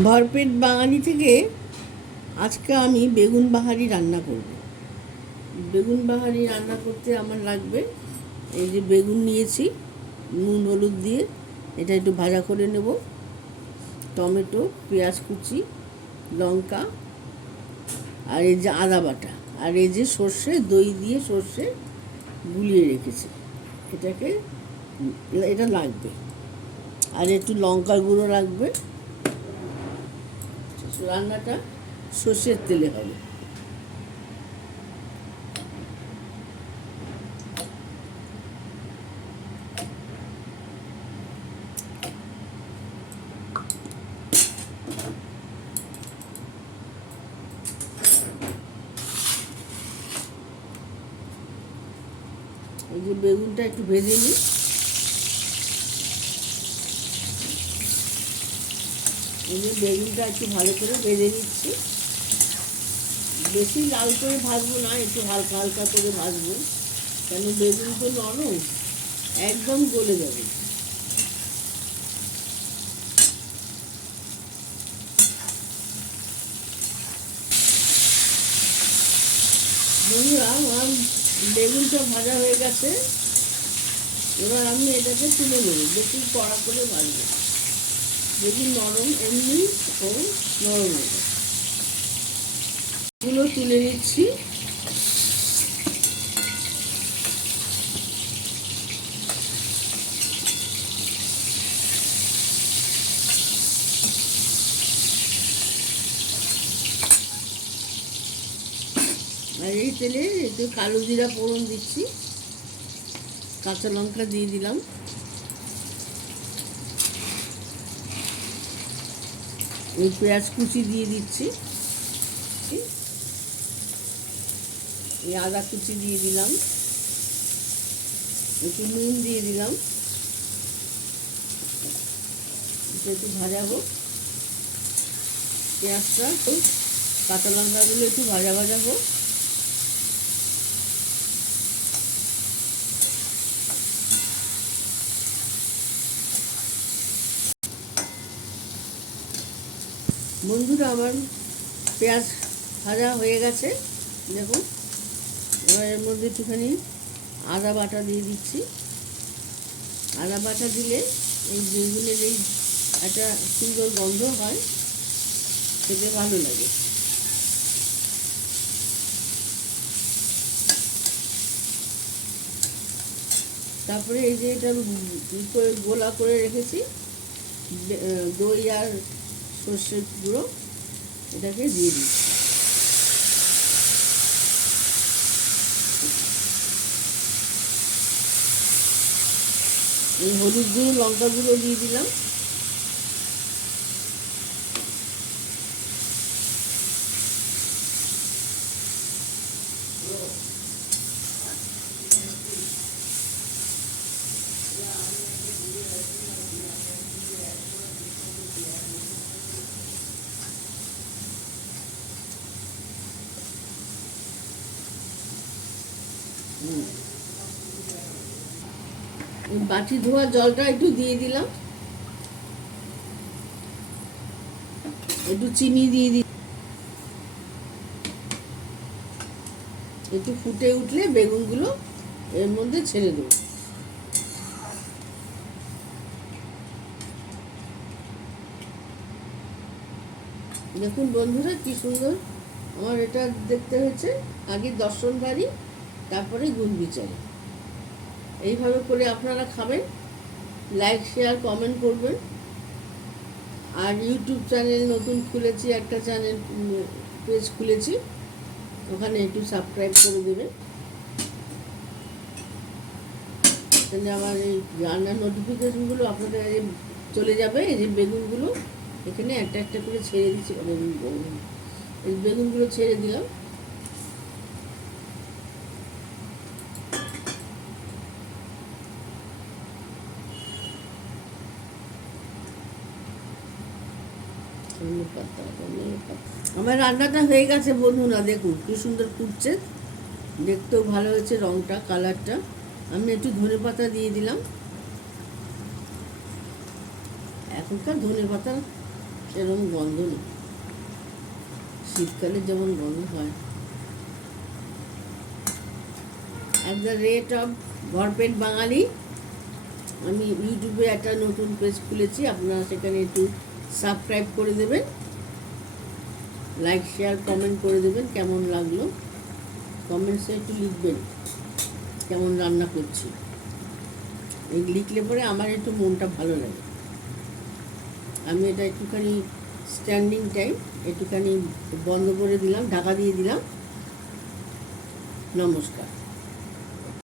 ভরপেট বাঙালি থেকে আজকে আমি বেগুন বাহারি রান্না করব। বেগুন বাহারি রান্না করতে আমার লাগবে এই যে বেগুন নিয়েছি, নুন হলুদ দিয়ে এটা একটু ভাজা করে নেব, টমেটো, পেঁয়াজ কুচি, লঙ্কা, আর এই যে আদা বাটা, আর এই যে সর্ষে, দই দিয়ে সর্ষে গুলিয়ে রেখেছি, এটা লাগবে। আর একটু লঙ্কার গুঁড়ো লাগবে। রান্নাটা সর্ষের তেলে হবে। এই যে বেগুনটা একটু ভেজে নিই। এই যে বেগুনটা একটু ভালো করে ভেজে নিচ্ছি। বেশি লাল করে ভাজবো না, একটু হালকা হালকা করে ভাজবো, কেন বেগুন তো নরম, একদম গলে যাবে। বন্ধুরা, আমার বেগুনটা ভাজা হয়ে গেছে, এবার আমি এটাকে তুলে নেব। বেশি কড়া করে ভাজবো, বেগুন নরম এমনি ও নরম হবে। এগুলো তুলে নিচ্ছি। আর এই তেলে একটু কালো জিরা ফোড়ন দিচ্ছি, কাঁচা লঙ্কা দিয়ে দিলাম, এই পেঁয়াজ কুচি দিয়ে দিচ্ছি, এই আদা কুচি দিয়ে দিলাম, একটু নুন দিয়ে দিলাম, একটু ভাজাবো। পেঁয়াজটা কাঁচা লঙ্কাগুলো একটু ভাজা ভাজাবো। বন্ধুরা, আমার পেঁয়াজ ভাজা হয়ে গেছে, দেখুন। এবার এর মধ্যে একটুখানি আদা বাটা দিয়ে দিচ্ছি। আদা বাটা দিলে এই বেগুনের এই একটা সুন্দর গন্ধ হয়, খেতে ভালো লাগে। তারপরে এই যে এটা গোলা করে রেখেছি, দই আর সর্ষের গুঁড়ো, এটাকে দিয়ে দিচ্ছি। এই হলুদ গুঁড়ো, লঙ্কা গুঁড়ো দিয়ে দিলাম। বাটি ধোয়া জলটা একটু দিয়ে দিলাম, একটু চিনি দিয়ে দিই। একটু ফুটে উঠলে বেগুনগুলো এর মধ্যে ছেড়ে দেবো। দেখুন বন্ধুরা, কি সুন্দর আমার এটা দেখতে হয়েছে। আগে দর্শন বাড়ি, তারপরে গুণ বিচারে। এইভাবে করে আপনারা খাবেন, লাইক শেয়ার কমেন্ট করবেন। আর ইউটিউব চ্যানেল নতুন খুলেছি, একটা চ্যানেল পেজ খুলেছি, ওখানে একটু সাবস্ক্রাইব করে দেবেন, তাহলে আমার এই রান্নার নোটিফিকেশনগুলো আপনাদের কাছে চলে যাবে। এই যে বেগুনগুলো এখানে একটা একটা করে ছেড়ে দিচ্ছি, এই বেগুনগুলো ছেড়ে দিলাম। আমার রান্নাটা হয়ে গেছে বন্ধুরা, দেখুন কি সুন্দর ফুটছে, দেখতেও ভালো হয়েছে, রংটা, কালারটা। আমি একটু ধনেপাতা দিয়ে দিলাম। এখনকার ধনেপাতা সেরকম গন্ধ নেই, শীতকালে যেমন গন্ধ হয়। অ্যাট দ্য রেট অফ ভরপেট বাঙালি, আমি ইউটিউবে একটা নতুন পেজ খুলেছি, আপনারা সেখানে একটু সাবস্ক্রাইব করে দেবেন, লাইক শেয়ার কমেন্ট করে দেবেন, কেমন লাগলো কমেন্টসে একটু লিখবেন কেমন রান্না করছি। এই লিখলে পরে আমার একটু মনটা ভালো লাগে। আমি এটা একটুখানি স্ট্যান্ডিং টাইম একটুখানি বন্ধ করে দিলাম, ঢাকা দিয়ে দিলাম। নমস্কার।